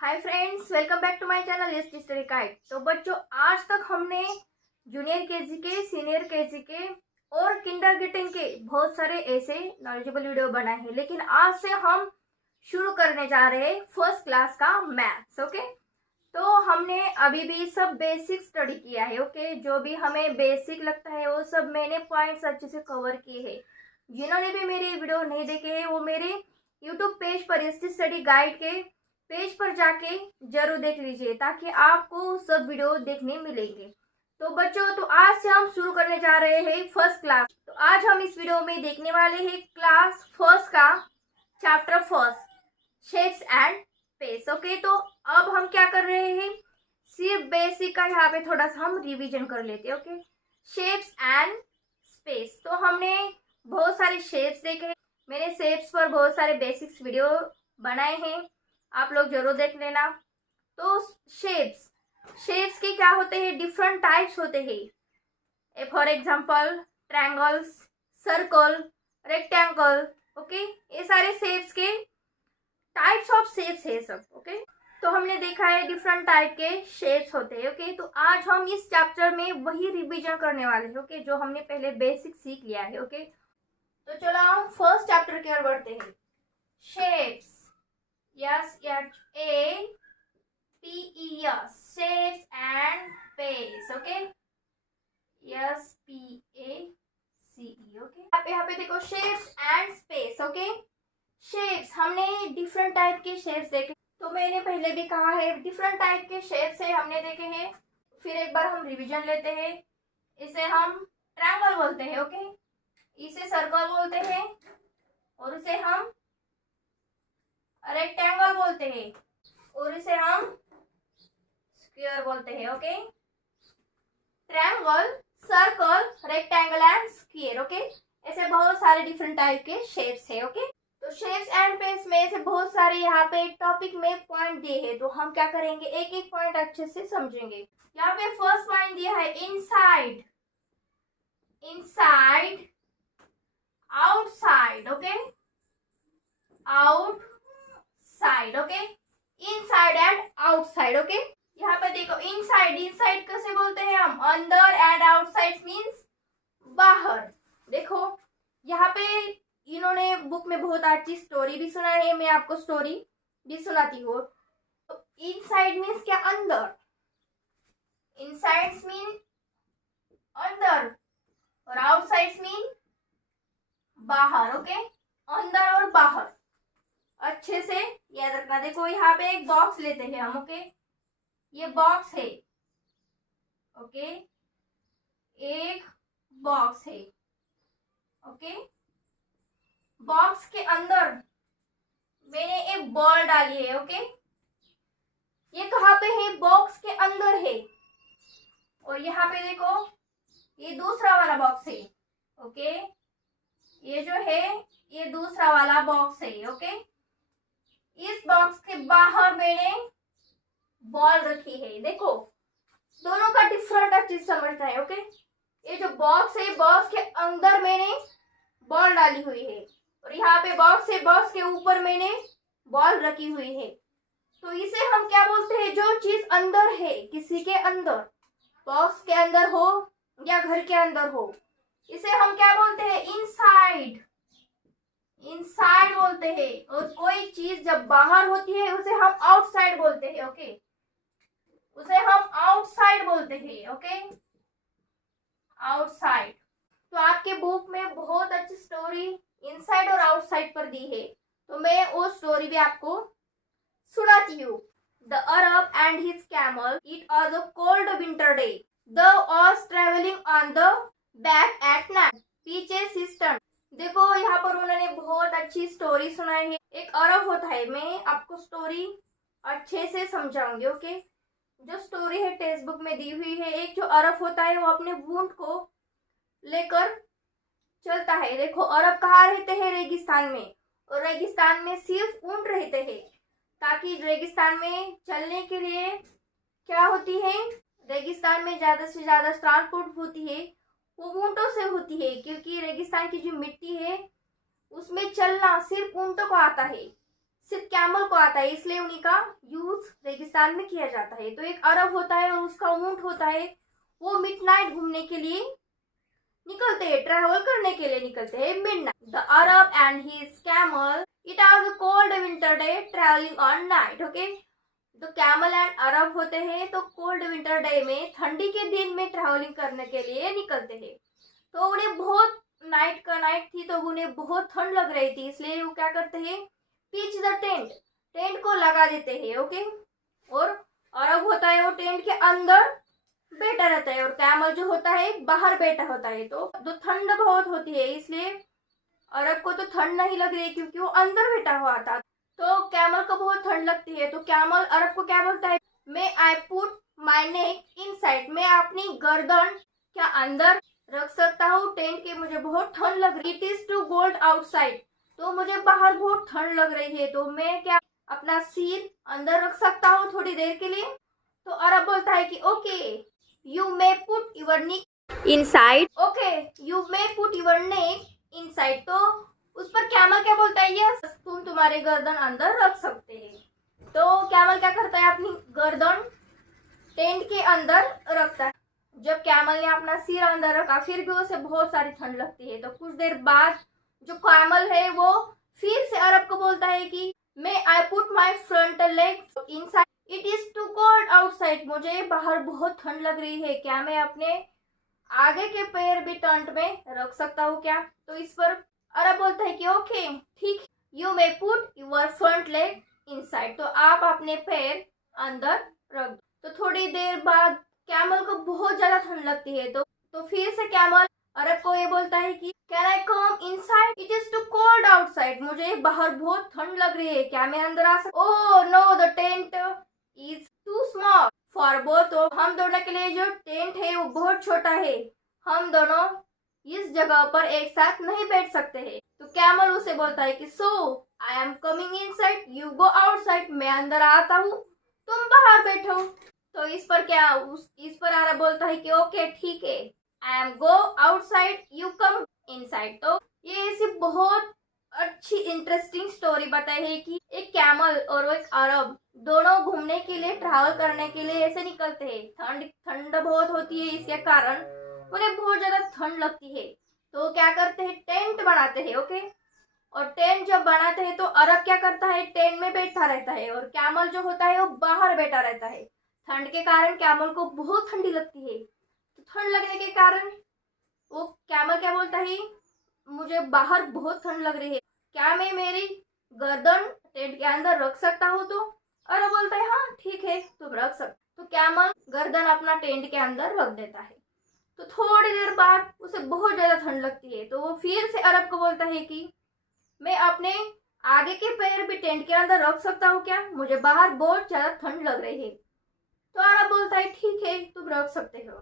Hi friends, welcome back to my channel S study guide. तो बच्चों, आज तक हमने जूनियर केजी के, सीनियर केजी के और किंडरगार्टन के बहुत सारे ऐसे नॉलेजेबल वीडियो बनाए हैं, लेकिन आज से हम शुरू करने जा रहे हैं फर्स्ट क्लास का मैथ्स। ओके, तो हमने अभी भी सब बेसिक स्टडी किया है। ओके, जो भी हमें बेसिक लगता है वो सब मैंने पॉइंट्स अच्छे से कवर किए हैं। जिन्होंने भी मेरे वीडियो नहीं देखे हैं वो मेरे यूट्यूब पेज पर एस स्टडी गाइड के पेज पर जाके जरूर देख लीजिए, ताकि आपको सब वीडियो देखने मिलेंगे। तो बच्चों, तो आज से हम शुरू करने जा रहे हैं फर्स्ट क्लास। तो आज हम इस वीडियो में देखने वाले हैं क्लास फर्स्ट का chapter first, shapes and space. Okay, तो अब हम क्या कर रहे हैं, सिर्फ बेसिक का यहाँ पे थोड़ा सा हम रिवीजन कर लेते हैं। Okay, shapes and space. तो हमने बहुत सारे शेप्स देखे हैं, मैंने शेप्स पर बहुत सारे बेसिक्स वीडियो बनाए हैं, आप लोग जरूर देख लेना। तो शेप्स शेप्स के क्या होते हैं, डिफरेंट टाइप्स होते हैं। For example triangles, circle, rectangle. Okay, ये सारे शेप्स के टाइप्स ऑफ शेप्स है सब। ओके, तो हमने देखा है डिफरेंट टाइप के शेप्स होते हैं। ओके, तो आज हम इस चैप्टर में वही रिवीजन करने वाले हैं। ओके, जो हमने पहले बेसिक सीख लिया है। ओके, तो चलो हम फर्स्ट चैप्टर की ओर बढ़ते हैं। Shapes, SHAPES, shapes and space. Okay, SPACE. Okay, यहाँ पे देखो shapes and space. Okay, shapes हमने डिफरेंट टाइप के शेप्स देखे, तो मैंने पहले भी कहा है डिफरेंट टाइप के शेप्स है हमने देखे हैं। फिर एक बार हम रिवीजन लेते हैं। इसे हम ट्रायंगल बोलते हैं। ओके, इसे सर्कल बोलते हैं और इसे हम रेक्टेंगल बोलते हैं और इसे हम स्क्वायर बोलते हैं। Okay, triangle, circle, rectangle and square. Okay, ऐसे बहुत सारे डिफरेंट टाइप के शेप्स है। ओके, तो शेप्स एंड स्पेस में से बहुत सारे यहाँ पे टॉपिक में पॉइंट दिए हैं, तो हम क्या करेंगे, एक एक पॉइंट अच्छे से समझेंगे। यहाँ पे फर्स्ट पॉइंट दिया है inside, inside, outside. Okay, out side. Okay, inside and outside. Okay, यहाँ पे देखो इनसाइड, इनसाइड कैसे बोलते हैं हम, अंदर, एंड आउटसाइड मीन्स बाहर। देखो यहाँ पे इन्होंने बुक में बहुत अच्छी स्टोरी भी सुनाई है, मैं आपको स्टोरी भी सुनाती हूँ। तो इनसाइड मीन्स क्या, अंदर, इनसाइड मीन अंदर और आउटसाइड मीन बाहर। ओके, अंदर और बाहर अच्छे से याद रखना। देखो यहाँ पे एक बॉक्स लेते हैं हम। ओके, ये बॉक्स है। ओके, एक बॉक्स है। ओके, बॉक्स के अंदर मैंने एक बॉल डाली है। ओके, ये कहाँ पे है, बॉक्स के अंदर है। और यहाँ पे देखो ये दूसरा वाला बॉक्स है। ओके, ये जो है ये दूसरा वाला बॉक्स है। ओके, इस बॉक्स के बाहर मैंने बॉल रखी है। देखो दोनों का डिफरेंट अच्छी समझना है। ओके, ये जो बॉक्स है, बॉक्स के अंदर मैंने बॉल डाली हुई है और यहाँ पे बॉक्स है, बॉक्स के ऊपर मैंने बॉल रखी हुई है। तो इसे हम क्या बोलते हैं, जो चीज अंदर है, किसी के अंदर, बॉक्स के अंदर हो या घर के अंदर हो, इसे हम क्या बोलते हैं, इनसाइड, इनसाइड बोलते हैं। और कोई चीज जब बाहर होती है उसे हम आउटसाइड बोलते हैं। ओके, उसे हम आउटसाइड बोलते हैं। Okay, outside. तो आपके बुक में बहुत अच्छी स्टोरी इनसाइड और आउटसाइड पर दी है, तो मैं वो स्टोरी भी आपको सुनाती हूँ। The Arab and his camel, it was a cold winter day, the was traveling on the back at night, पीछे सिस्टम। देखो यहाँ पर उन्होंने बहुत अच्छी स्टोरी सुनाई है। एक अरब होता है, मैं आपको स्टोरी अच्छे से समझाऊंगी। ओके, जो स्टोरी है टेक्स्ट बुक में दी हुई है। एक जो अरब होता है वो अपने ऊंट को लेकर चलता है। देखो अरब कहाँ रहते हैं, रेगिस्तान में, और रेगिस्तान में सिर्फ ऊंट रहते हैं, ताकि रेगिस्तान में चलने के लिए क्या होती है, रेगिस्तान में ज्यादा से ज्यादा ट्रांसपोर्ट होती है वो ऊंटों से होती है, क्योंकि रेगिस्तान की जो मिट्टी है उसमें चलना सिर्फ ऊंटों को आता है, सिर्फ कैमल को आता है, इसलिए उन्हीं का यूज रेगिस्तान में किया जाता है। तो एक अरब होता है और उसका ऊंट होता है, वो मिडनाइट घूमने के लिए निकलते हैं, ट्रैवल करने के लिए निकलते हैं midnight. The Arab and his camel, it was a cold winter day travelling on night. Okay, तो कैमल एंड अरब होते हैं, तो कोल्ड विंटर डे में, ठंडी के दिन में ट्रैवलिंग करने के लिए निकलते हैं। तो उन्हें बहुत नाइट थी, तो उन्हें बहुत ठंड लग रही थी, इसलिए वो क्या करते हैं, पिच द टेंट, टेंट को लगा देते हैं। ओके, और अरब होता है वो टेंट के अंदर बैठा रहता है, और कैमल जो होता है बाहर बैठा होता है। तो ठंड बहुत होती है, इसलिए अरब को तो ठंड नहीं लग रही है क्योंकि वो अंदर बैठा हुआ था। तो कैमल को बहुत ठंड लगती है, तो कैमल अरब को क्या बोलता है, मे I put my neck inside, मैं अपनी गर्दन क्या अंदर रख सकता हूँ टेंट के, मुझे बहुत ठंड लग रही, it is too cold outside, तो मुझे बाहर बहुत ठंड लग रही है, तो मैं क्या अपना सिर अंदर रख सकता हूँ थोड़ी देर के लिए। तो अरब बोलता है कि okay you may put your neck inside, okay you may put your neck inside. तो उस पर कैमल क्या बोलता है, यस तुम तुम्हारे गर्दन अंदर रख सकते हैं। तो कैमल क्या करता है, अपनी गर्दन टेंट के अंदर रखता है। जब कैमल ने अपना सिर अंदर रखा, फिर भी उसे बहुत सारी ठंड लगती है। तो कुछ देर बाद जो कैमल है वो फिर से अरब को बोलता है कि may I put my front leg inside, it is too cold outside, मुझे बाहर बहुत ठंड लग रही है, क्या मैं अपने आगे के पैर भी टेंट में रख सकता हूँ क्या। तो इस पर अरब बोलता है कि ओके ठीक, you may put your front leg inside, तो आप अपने पैर अंदर रख दो। तो थोड़ी देर बाद कैमल को बहुत ज्यादा ठंड लगती है, तो फिर से कैमल अरब को ये बोलता है कि can I come inside, it is too cold outside, मुझे बाहर बहुत ठंड लग रही है, क्या मैं अंदर आ सकता। Oh no, the tent is too small for both, तो हम दोनों के लिए जो टेंट है वो बहुत छोटा है, हम दोनों इस जगह पर एक साथ नहीं बैठ सकते हैं। तो कैमल उसे बोलता है कि so I am coming inside, you go outside, मैं अंदर आता हूँ तुम बाहर बैठो। तो इस पर इस पर अरब बोलता है कि ओके ठीक है, I am go outside, you come inside. तो ये ऐसी बहुत अच्छी इंटरेस्टिंग स्टोरी बताई है कि एक कैमल और एक अरब दोनों घूमने के लिए, ट्रैवल करने के लिए ऐसे निकलते हैं। ठंड बहुत होती है, इसके कारण उन्हें बहुत ज्यादा ठंड लगती है, तो क्या करते हैं, टेंट बनाते हैं। ओके, और टेंट जब बनाते हैं तो अरब क्या करता है, टेंट में बैठा रहता है, और कैमल जो होता है वो बाहर बैठा रहता है। ठंड के कारण कैमल को बहुत ठंडी लगती है, तो ठंड लगने के कारण वो कैमल क्या बोलता है, मुझे बाहर बहुत ठंड लग रही है, क्या मैं मेरी गर्दन टेंट के अंदर रख सकता हूँ। तो अरब बोलता है हाँ ठीक है तुम रख सकते। तो कैमल गर्दन अपना टेंट के अंदर रख देता है। तो थोड़ी देर बाद उसे बहुत ज्यादा ठंड लगती है, तो वो फिर से अरब को बोलता है कि मैं अपने आगे के पैर भी टेंट के अंदर रख सकता हूँ क्या, मुझे बाहर बहुत ज्यादा ठंड लग रही है। तो अरब बोलता है ठीक है तुम रख सकते हो।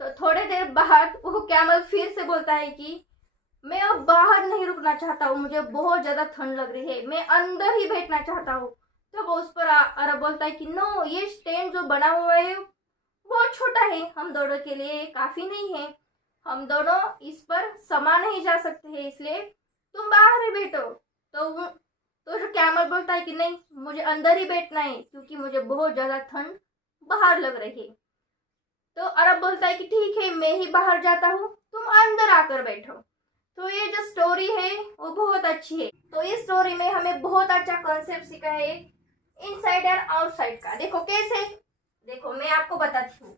तो थोड़ी देर बाद वो कैमल फिर से बोलता है कि मैं अब बाहर नहीं रुकना चाहता हूँ, मुझे बहुत ज्यादा ठंड लग रही है, मैं अंदर ही बैठना चाहता हूँ। तो वो उस पर अरब बोलता है कि नो, ये टेंट जो बना हुआ है बहुत छोटा है, हम दोनों के लिए काफी नहीं है, हम दोनों इस पर समा नहीं जा सकते हैं, इसलिए तुम बाहर ही बैठो। तो जो कैमल बोलता है कि नहीं, मुझे अंदर ही बैठना है क्योंकि मुझे बहुत ज्यादा ठंड बाहर लग रही है। तो अरब बोलता है कि ठीक है मैं ही बाहर जाता हूँ, तुम अंदर आकर बैठो। तो ये जो स्टोरी है वो बहुत अच्छी है। तो इस स्टोरी में हमें बहुत अच्छा कॉन्सेप्ट सीखा है इनसाइड और आउटसाइड का। देखो कैसे, देखो मैं आपको बताती हूँ,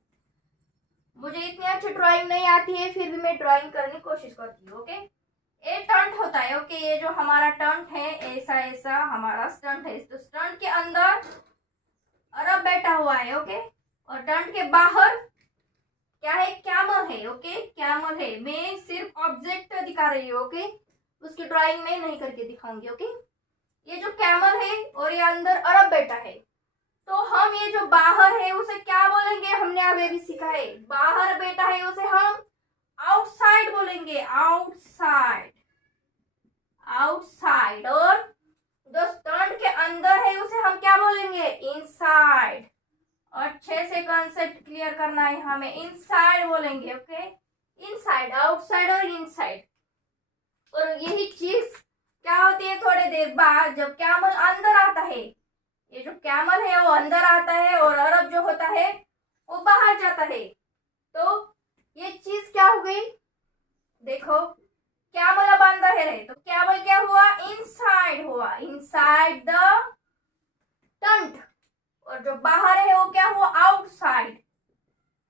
मुझे इतनी अच्छी ड्राइंग नहीं आती है, फिर भी मैं ड्राइंग करने की कोशिश करती हूँ। ओके, ये टंट होता है। ओके, ये जो हमारा टंट है, ऐसा ऐसा हमारा स्टंट है। तो स्टंट के अंदर अरब बैठा हुआ है। ओके, और टंट के बाहर क्या है, कैमल है। ओके, कैमल है, मैं सिर्फ ऑब्जेक्ट दिखा रही हूँ। ओके, उसकी ड्राइंग में नहीं करके दिखाऊंगी। ओके, ये जो कैमल है और ये अंदर अरब बैठा है, तो हम ये जो बाहर है उसे क्या बोलेंगे, हमने अभी भी सीखा है, बाहर बैठा है उसे हम आउटसाइड बोलेंगे, आउटसाइड, आउटसाइड। और जो स्टंट के अंदर है उसे हम क्या बोलेंगे, इनसाइड। अच्छे से कॉन्सेप्ट क्लियर करना है हमें, इनसाइड बोलेंगे। ओके, इनसाइड, आउटसाइड और इनसाइड। और यही चीज क्या होती है थोड़ी देर बाद जब कैमल अंदर आता है, ये जो कैमल है वो अंदर आता है और अरब जो होता है वो बाहर जाता है। तो ये चीज क्या हो गई, देखो कैमल अब अंदर है तो कैमल क्या हुआ, इनसाइड हुआ, इनसाइड द टंट। और जो बाहर है वो क्या हुआ, आउटसाइड।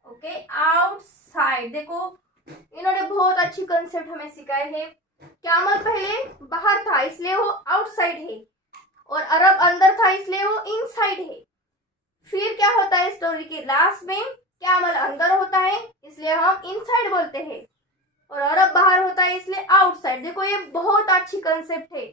Okay, outside. देखो इन्होंने बहुत अच्छी कंसेप्ट हमें सिखाए हैं। कैमल पहले बाहर था इसलिए वो आउटसाइड है, और अरब अंदर था इसलिए वो इनसाइड है। फिर क्या होता है स्टोरी के लास्ट में, कैमल अंदर होता है इसलिए हम इनसाइड बोलते हैं, और अरब बाहर होता है इसलिए आउटसाइड। देखो ये बहुत अच्छी कंसेप्ट है,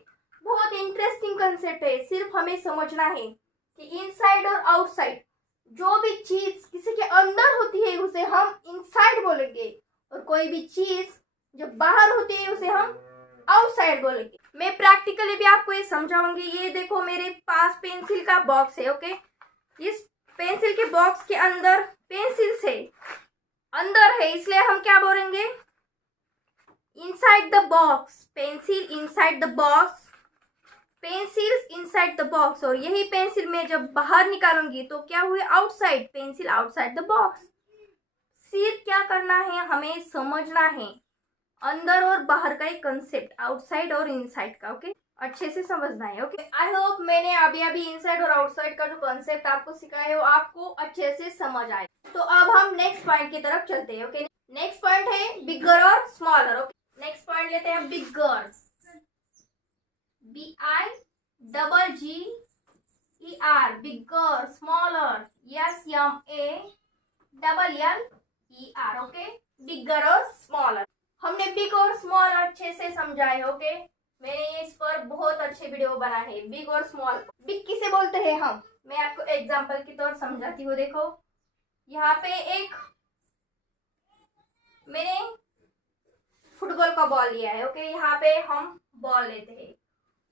बहुत इंटरेस्टिंग कंसेप्ट है। सिर्फ हमें समझना है कि इनसाइड और आउटसाइड, जो भी चीज किसी के अंदर होती है उसे हम इनसाइड बोलेंगे, और कोई भी चीज जो बाहर होती है उसे हम आउटसाइड बोलेंगे। मैं प्रैक्टिकली भी आपको ये समझाऊंगी। ये देखो मेरे पास पेंसिल का बॉक्स है। ओके, इस पेंसिल के बॉक्स के अंदर पेंसिल से अंदर है इसलिए हम क्या बोलेंगे, inside the box, pencil inside the box, pencils inside the box. और यही पेंसिल में जब बाहर निकालूंगी तो क्या हुए, outside, pencil outside the box. सिर्फ क्या करना है, हमें समझना है अंदर और बाहर का एक कंसेप्ट, आउटसाइड और इनसाइड का। ओके, अच्छे से समझना है। ओके, आई होप मैंने अभी अभी इनसाइड और आउटसाइड का जो कंसेप्ट आपको सिखाया है वो आपको अच्छे से समझ आए। तो अब हम नेक्स्ट पॉइंट की तरफ चलते हैं। ओके, नेक्स्ट पॉइंट है बिगर और स्मॉलर। ओके, नेक्स्ट पॉइंट लेते हैं बिगर, BIGGER, बिगर, स्मॉलर, SMALLER। ओके, बिगर और स्मॉलर। हमने बिग और स्मॉल अच्छे से समझाए। ओके, मैंने इस पर बहुत अच्छे वीडियो बनाए हैं। बिग और स्मॉल, बिग किसे बोलते हैं हम, मैं आपको एग्जांपल की तौर समझाती हूँ। देखो यहाँ पे एक मैंने फुटबॉल का बॉल लिया है। ओके, यहाँ पे हम बॉल लेते हैं,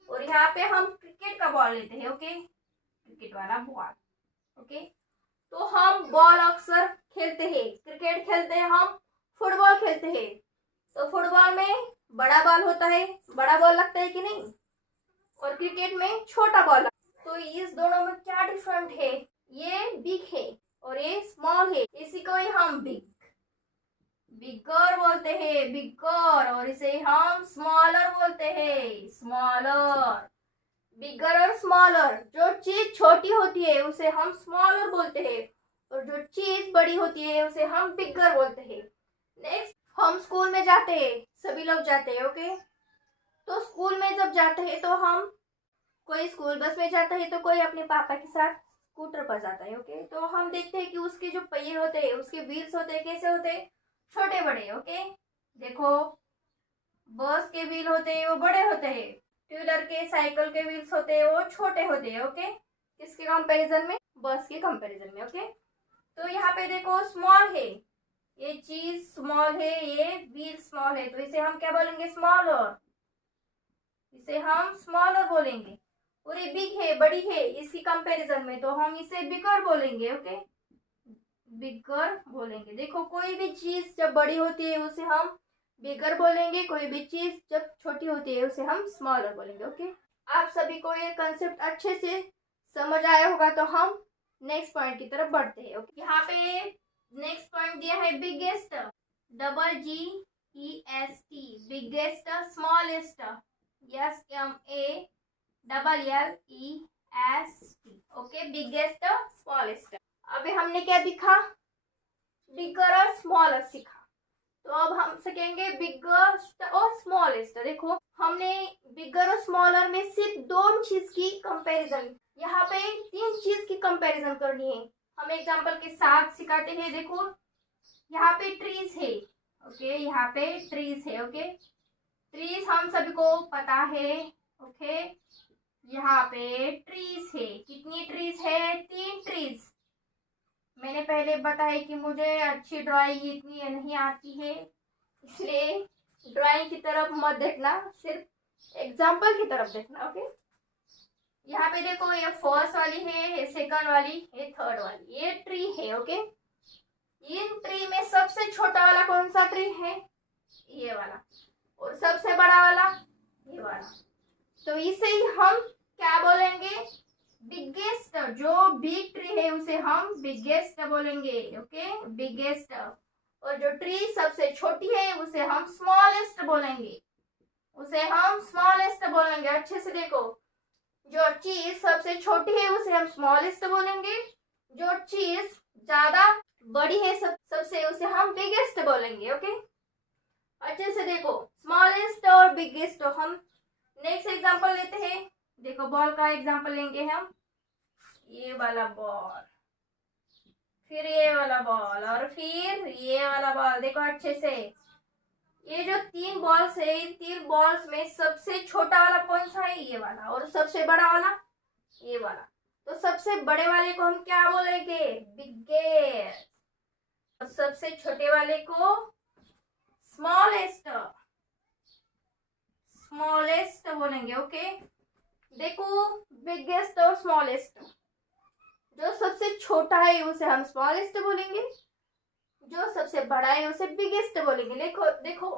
और यहाँ पे हम क्रिकेट का बॉल लेते हैं। ओके, क्रिकेट वाला बॉल। ओके, तो हम बॉल अक्सर खेलते हैं, क्रिकेट खेलते हैं, हम फुटबॉल खेलते हैं। तो फुटबॉल में बड़ा बॉल होता है, बड़ा बॉल लगता है कि नहीं, और क्रिकेट में छोटा बॉल लगता है। तो इस दोनों में क्या डिफरेंट है, ये बिग है और ये स्मॉल है, इसी को ही हम बिगर बोलते हैं, बिगर, और इसे हम स्मॉलर बोलते हैं, स्मॉलर। बिगर और स्मॉलर, जो चीज छोटी होती है उसे हम स्मॉलर बोलते हैं, और जो चीज बड़ी होती है उसे हम बिगर बोलते हैं। नेक्स्ट, हम स्कूल में जाते हैं, सभी लोग जाते हैं। ओके, तो स्कूल में जब जाते हैं तो हम, कोई स्कूल बस में जाता है तो कोई अपने पापा के साथ स्कूटर पर जाता है। ओके, तो हम देखते हैं कि उसके जो पहिए होते हैं, उसके व्हील्स होते हैं, कैसे होते हैं, छोटे बड़े। ओके, देखो बस के व्हील होते हैं वो बड़े होते हैं, टू व्हीलर के, साइकिल के व्हील्स होते हैं वो छोटे होते हैं। ओके, किसके कंपैरिजन में, बस के कंपैरिजन में। ओके, तो यहाँ पे देखो स्मॉल है, ये चीज स्मॉल है, ये व्हील स्मॉल है, तो इसे हम क्या बोलेंगे, स्मॉलर, इसे हम स्मॉलर बोलेंगे। और ये बिग है, बड़ी है, इसकी कंपैरिजन में, तो हम इसे बिगर बोलेंगे। ओके, बिगर बोलेंगे। देखो कोई भी चीज जब बड़ी होती है उसे हम बिगर बोलेंगे, कोई भी चीज जब छोटी होती है उसे हम स्मॉलर बोलेंगे। ओके, आप सभी को ये कंसेप्ट अच्छे से समझ आया होगा, तो हम नेक्स्ट पॉइंट की तरफ बढ़ते हैं। ओके, यहाँ पे नेक्स्ट पॉइंट दिया है biggest, GGEST, biggest, smallest, SMALLEST। Okay, biggest, smallest. अभी हमने क्या दिखा, बिगर और स्मॉलर सीखा, तो अब हम सीखेंगे बिगेस्ट और स्मॉलेस्ट। देखो हमने बिगर और स्मॉलर में सिर्फ दो चीज की कंपैरिजन, यहाँ पे तीन चीज की कंपैरिजन करनी है। हम एग्जांपल के साथ सिखाते हैं। देखो यहाँ पे ट्रीज है। ओके, यहाँ पे ट्रीज है। ओके, ट्रीज हम सभी को पता है। ओके, यहाँ पे ट्रीज है, कितनी ट्रीज है, 3 ट्रीज। मैंने पहले बताया कि मुझे अच्छी ड्राइंग इतनी नहीं आती है, इसलिए ड्राइंग की तरफ मत देखना, सिर्फ एग्जाम्पल की तरफ देखना। ओके, यहाँ पे देखो ये फर्स्ट वाली है, ये सेकंड वाली, ये थर्ड वाली, ये ट्री है। ओके, इन ट्री में सबसे छोटा वाला कौन सा ट्री है, ये वाला, और सबसे बड़ा वाला ये वाला। तो इसे ही हम क्या बोलेंगे, बिगेस्ट। जो बिग ट्री है उसे हम बिगेस्ट बोलेंगे, ओके, बिगेस्ट। और जो ट्री सबसे छोटी है उसे हम स्मॉलेस्ट बोलेंगे, उसे हम स्मॉलेस्ट बोलेंगे। अच्छे से देखो, जो चीज सबसे छोटी है उसे हम स्मॉलेस्ट बोलेंगे, जो चीज ज्यादा बड़ी है सबसे उसे हम बिगेस्ट बोलेंगे, ओके। अच्छे से देखो, स्मॉलेस्ट और बिगेस्ट। तो हम नेक्स्ट एग्जांपल लेते हैं। देखो, बॉल का एग्जांपल लेंगे हम। ये वाला बॉल, फिर ये वाला बॉल, और फिर ये वाला बॉल। देखो अच्छे से, ये जो तीन बॉल्स है, इन तीन बॉल्स में सबसे छोटा वाला कौन सा है, ये वाला, और सबसे बड़ा वाला ये वाला। तो सबसे बड़े वाले को हम क्या बोलेंगे, बिगेस्ट, और सबसे छोटे वाले को स्मॉलेस्ट, स्मॉलेस्ट बोलेंगे, ओके। देखो, बिगेस्ट और स्मॉलेस्ट, जो सबसे छोटा है उसे हम स्मॉलेस्ट बोलेंगे, जो सबसे बड़ा है उसे बिगेस्ट बोलेंगे। देखो देखो,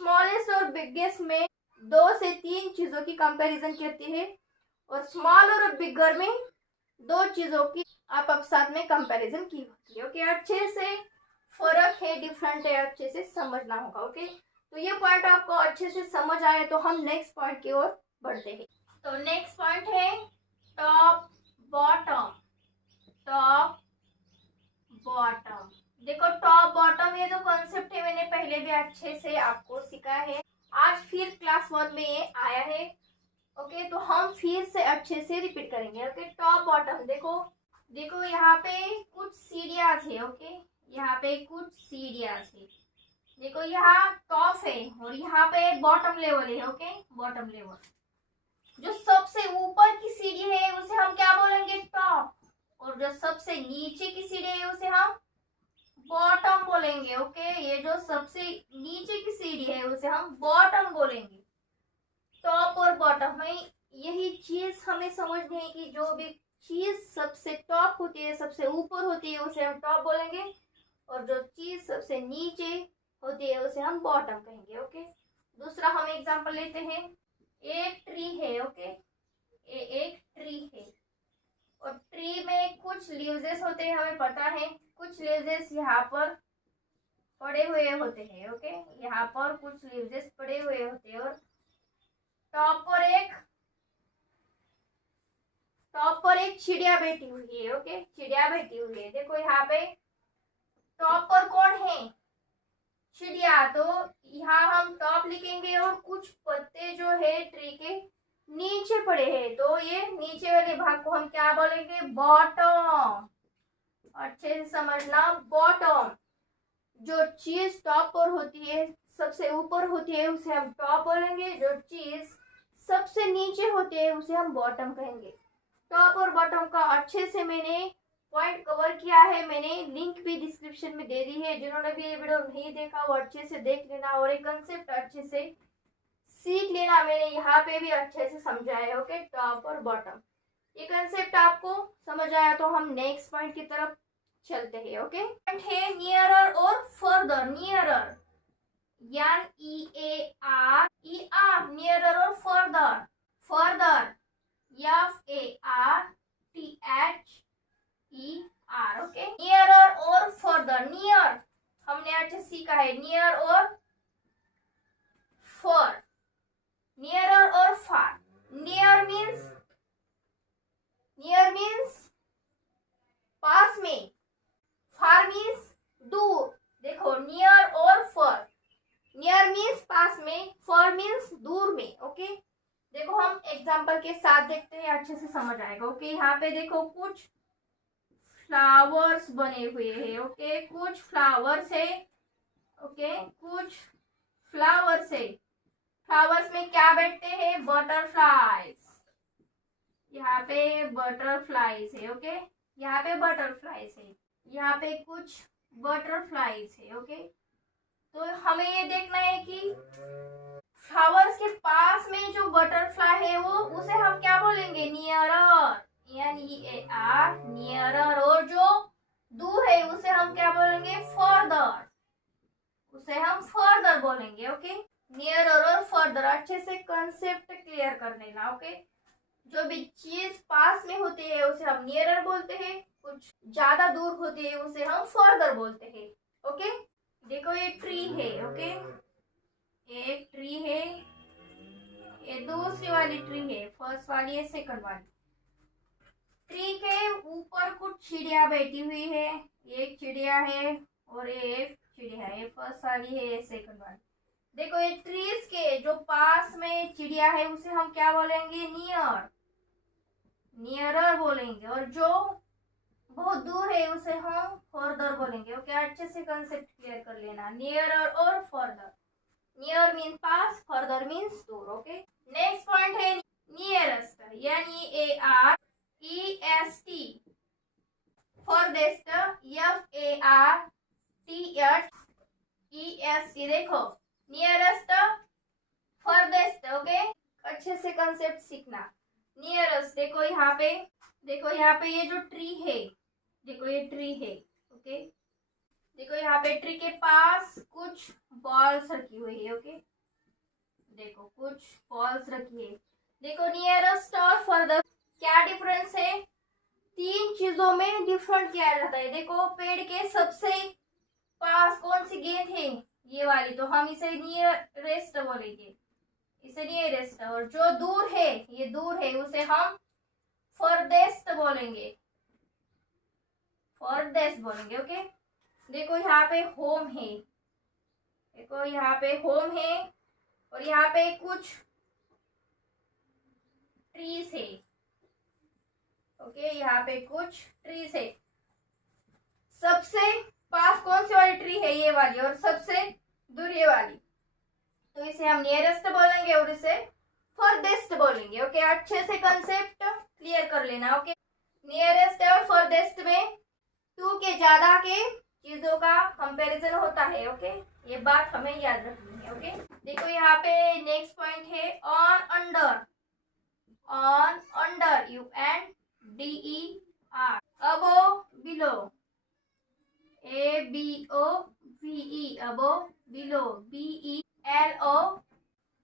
स्मॉलेस्ट और बिगेस्ट में 2 से 3 चीजों की कंपैरिजन करती है, और स्मॉल और बिगर में 2 चीजों की आप साथ में कंपैरिजन की होती है, ओके। अच्छे से फर्क है, डिफरेंट है, अच्छे से समझना होगा, ओके। तो ये पॉइंट आपको अच्छे से समझ आए तो हम नेक्स्ट पॉइंट की ओर बढ़ते हैं। तो नेक्स्ट पॉइंट है टॉप बॉटम, टॉप बॉटम। देखो, टॉप बॉटम ये जो कॉन्सेप्ट है मैंने पहले भी अच्छे से आपको सिखाया है, आज फिर क्लास 1 में ये आया है, ओके। तो हम फिर से अच्छे से रिपीट करेंगे, ओके। टॉप बॉटम, देखो देखो, यहाँ पे कुछ सीढ़ियाँ थे, ओके, यहाँ पे कुछ सीढ़ियाँ थे। देखो, यहाँ टॉप है और यहाँ पे बॉटम लेवल है, ओके, बॉटम लेवल। जो सबसे ऊपर की सीढ़ी है उसे हम क्या बोलेंगे, टॉप, और जो सबसे नीचे की सीढ़ी है उसे हम बॉटम बोलेंगे, ओके। ये जो सबसे नीचे की सीढ़ी है उसे हम बॉटम बोलेंगे। टॉप और बॉटम में यही चीज हमें समझनी है कि जो भी चीज सबसे टॉप होती है, सबसे ऊपर होती है, उसे हम टॉप बोलेंगे, और जो चीज सबसे नीचे होती है उसे हम बॉटम कहेंगे, ओके। दूसरा हम एग्जांपल लेते हैं। एक ट्री है, ओके, एक ट्री है, और ट्री में कुछ लीव्स होते हैं, हमें पता है। कुछ लीव्स यहाँ पर पड़े हुए होते हैं, ओके, यहाँ पर कुछ लीव्स पड़े हुए होते हैं, और टॉप पर एक चिड़िया बैठी हुई है, ओके, चिड़िया बैठी हुई है। देखो, यहाँ पे टॉप पर कौन है, चिड़िया। तो यहाँ हम टॉप लिखेंगे, और कुछ पत्ते जो है ट्री के नीचे पड़े हैं, तो ये नीचे वाले भाग को हम क्या बोलेंगे, बॉटम। अच्छे से समझना, बॉटम। जो चीज टॉप पर होती है, सबसे ऊपर होती है, उसे हम टॉप बोलेंगे, जो चीज सबसे नीचे होती है उसे हम बॉटम कहेंगे। टॉप और बॉटम का अच्छे से मैंने पॉइंट कवर किया है, मैंने लिंक भी डिस्क्रिप्शन में दे दी है। जिन्होंने भी ये वीडियो नहीं देखा वो अच्छे से देख लेना, और एक कंसेप्ट अच्छे से सीख लेना। मैंने यहाँ पे भी अच्छे से समझाया है, ओके, टॉप और बॉटम। ये कंसेप्ट आपको समझ आया तो हम नेक्स्ट पॉइंट की तरफ चलते हैं, ओके। पॉइंट है नियरर और फर्दर। नियरर, NEARER, नियरर और further. Further, FARTHER, okay. Nearer और फर्दर। नियर हमने अच्छे सीखा है, नियर और फर, नियरर और फार। नियर मीन्स पास में, फार मीन्स दूर। देखो, नियर और फर, नियर मीन्स पास में, फर मीन्स दूर में, ओके। देखो, हम एग्जांपल के साथ देखते हैं, अच्छे से समझ आएगा, ओके। यहाँ पे देखो कुछ फ्लावर्स बने हुए हैं, ओके, कुछ फ्लावर्स है, ओके, कुछ फ्लावर्स है। फ्लावर्स में क्या बैठते हैं, बटरफ्लाइज। यहाँ पे बटरफ्लाइज है, ओके, यहाँ पे बटरफ्लाइज है, यहाँ पे कुछ बटरफ्लाइज है, ओके। तो हमें ये देखना है कि फ्लावर्स के पास में जो बटरफ्लाई है वो, उसे हम क्या बोलेंगे, नियरर, NEAR, नियरर। और जो दूर है उसे हम क्या बोलेंगे, फर्दर, उसे हम फर्दर बोलेंगे, ओके। नियर और फर्दर, अच्छे से कंसेप्ट क्लियर कर लेना। ओके, जो भी चीज पास में होती है उसे हम नियरर बोलते हैं, कुछ ज्यादा दूर होती है उसे हम फर्दर बोलते हैं। ओके, देखो ये ट्री है। ओके, एक ट्री है, ये दूसरी वाली ट्री है, फर्स्ट वाली है, सेकंड वाली। ट्री के ऊपर कुछ चिड़िया बैठी हुई है, एक चिड़िया है और एक चिड़िया है, ये फर्स्ट वाली है, ये सेकंड वाली। देखो ये ट्रीज के जो पास में चिड़िया है उसे हम क्या बोलेंगे, नियर, नियरर बोलेंगे, और जो बहुत दूर है उसे हम फर्दर बोलेंगे। ओके, अच्छे से कंसेप्ट क्लियर कर लेना, नियरर और फर्दर। नियर मीन पास, फर्दर मीन्स दूर। ओके, नेक्स्ट पॉइंट है नियरेस्ट, NEAREST, फर्देस्ट, FARTHEST। देखो नियरेस्ट, फर्देस्ट। ओके, अच्छे से कंसेप्ट सीखना। नियरेस्ट, देखो यहाँ पे, देखो यहाँ पे ये जो ट्री है, देखो ये ट्री है। ओके, देखो यहाँ पे ट्री के पास कुछ बॉल्स रखी हुई है। ओके, देखो कुछ बॉल्स रखी है। देखो नियरेस्ट और फर्दर क्या डिफरेंस है, तीन चीजों में डिफरेंट किया जाता है। देखो पेड़ के सबसे पास कौन सी गेंद है, ये वाली, तो हम इसे नियरेस्ट बोलेंगे, इसे नियरेस्ट। और जो दूर है, ये दूर है, उसे हम फर्देस्ट बोलेंगे, फर्देस्ट बोलेंगे। ओके, देखो यहाँ पे होम है, देखो यहाँ पे होम है, और यहाँ पे कुछ ट्रीज है। ओके, यहाँ पे कुछ ट्रीज है, सबसे पास कौन सी वाली ट्री है, ये वाली, और सबसे दूर ये वाली, तो इसे हम नियरेस्ट बोलेंगे और इसे फर्देस्ट बोलेंगे। ओके, अच्छे से कंसेप्ट क्लियर कर लेना। ओके, नियरेस्ट और फर्देस्ट में टू के ज्यादा के चीजों का कंपैरिजन होता है। ओके, ये बात हमें याद रखनी है। ओके, देखो यहाँ पे नेक्स्ट पॉइंट है on under, on under, UNDER, above below, ABOVE, above below, BELO,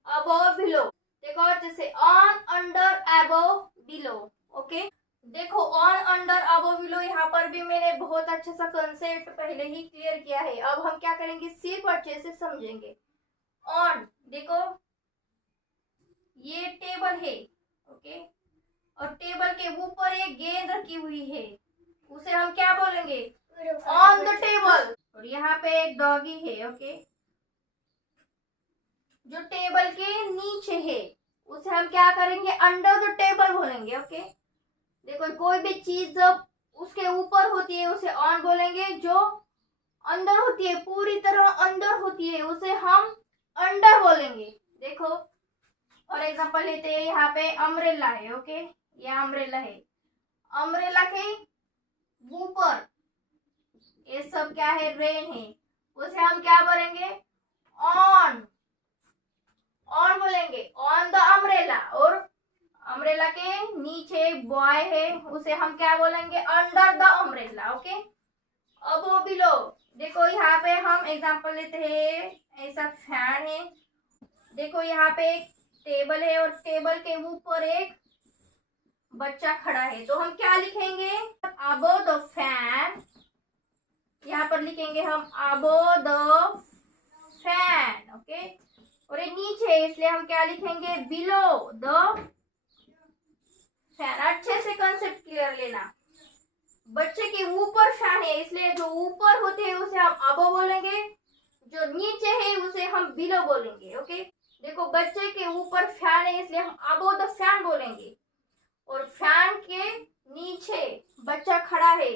above below. देखो जैसे on under above below. Okay, देखो ऑन अंडर अबो बिलो, यहाँ पर भी मैंने बहुत अच्छा सा कंसेप्ट पहले ही क्लियर किया है। अब हम क्या करेंगे, सिर्फ अच्छे से समझेंगे। ऑन, देखो ये टेबल है। ओके, और टेबल के ऊपर एक गेंद रखी हुई है, उसे हम क्या बोलेंगे, ऑन द टेबल। और यहाँ पे एक डॉगी है। ओके, जो टेबल के नीचे है उसे हम क्या करेंगे, अंडर द टेबल बोलेंगे। ओके, देखो कोई भी चीज जब उसके ऊपर होती है उसे ऑन बोलेंगे, जो अंदर होती है, पूरी तरह अंदर होती है, उसे हम अंडर बोलेंगे। देखो फॉर एग्जांपल लेते हैं, यहाँ पे अम्ब्रेला है। ओके, ये अम्ब्रेला है, अम्ब्रेला के ऊपर ये सब क्या है, रेन है, उसे हम क्या बोलेंगे, ऑन, ऑन बोलेंगे, ऑन द अम्ब्रेला। और अम्ब्रेला के नीचे एक बॉय है, उसे हम क्या बोलेंगे, under the umbrella. Okay, above below, देखो यहाँ पे हम एग्जांपल लेते हैं, ऐसा फैन है, देखो यहाँ पे एक टेबल है और टेबल के ऊपर एक बच्चा खड़ा है, तो हम क्या लिखेंगे, अबो द फैन, यहाँ पर लिखेंगे हम अबो द फैन। ओके, और ये नीचे है इसलिए हम क्या लिखेंगे, बिलो द फैन। अच्छे से कंसेप्ट क्लियर लेना, बच्चे के ऊपर फैन है इसलिए जो ऊपर होते हैं उसे हम अबो बोलेंगे, जो नीचे है उसे हम बिलो बोलेंगे। ओके, देखो बच्चे के ऊपर फैन है इसलिए हम अबो द फैन बोलेंगे, और फैन के नीचे बच्चा खड़ा है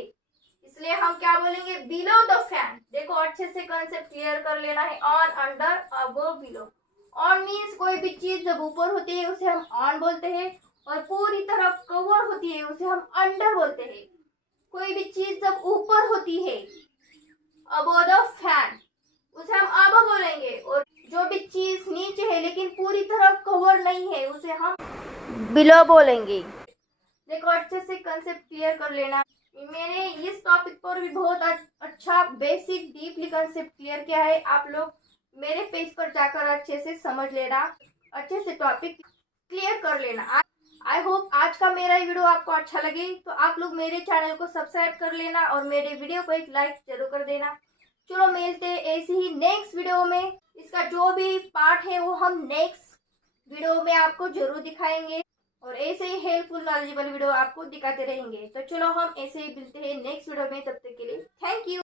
इसलिए हम क्या बोलेंगे, बिलो द फैन। देखो अच्छे से कंसेप्ट क्लियर कर लेना है, on, under, above, below. On means कोई भी चीज जब ऊपर होती है उसे हम ऑन बोलते हैं, और पूरी तरह कवर होती है उसे हम अंडर बोलते हैं। कोई भी चीज जब ऊपर होती है अबो द फैन, उसे हम अबो बोलेंगे, और जो भी चीज नीचे है लेकिन पूरी तरह कवर नहीं है उसे हम बिलो बोलेंगे। देखो अच्छे से कंसेप्ट क्लियर कर लेना। मैंने इस टॉपिक पर भी बहुत अच्छा बेसिक डीपली कंसेप्ट क्लियर किया है, आप लोग मेरे पेज पर जाकर अच्छे से समझ लेना, अच्छे से टॉपिक क्लियर कर लेना। आई होप आज का मेरा वीडियो आपको अच्छा लगे तो आप लोग मेरे चैनल को सब्सक्राइब कर लेना और मेरे वीडियो को एक लाइक जरूर कर देना। चलो मिलते हैं ऐसे ही नेक्स्ट वीडियो में। इसका जो भी पार्ट है वो हम नेक्स्ट वीडियो में आपको जरूर दिखाएंगे और ऐसे ही हेल्पफुल नॉलेजेबल वीडियो आपको दिखाते रहेंगे। तो चलो हम ऐसे ही मिलते हैं नेक्स्ट वीडियो में, तब तक के लिए थैंक यू।